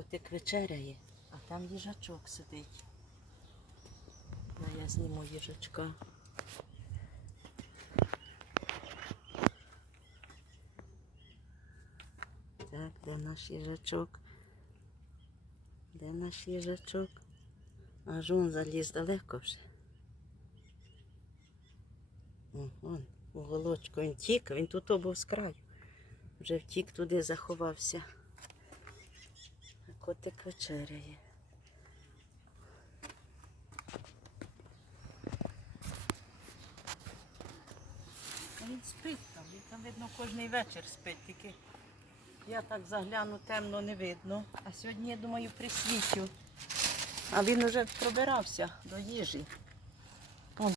Котик вечеряє, а там їжачок сидить. Ну, я зніму їжачка. Так, де наш їжачок? Де наш їжачок? Аж он заліз далеко вже. Вон, уголочку він тік, він тут був з краю. Вже втік туди, заховався. Котик вечеряє. Він спить там, він там видно кожний вечір спить, тільки я так загляну, темно не видно. А сьогодні, я думаю, присвічу. А він уже пробирався до їжі.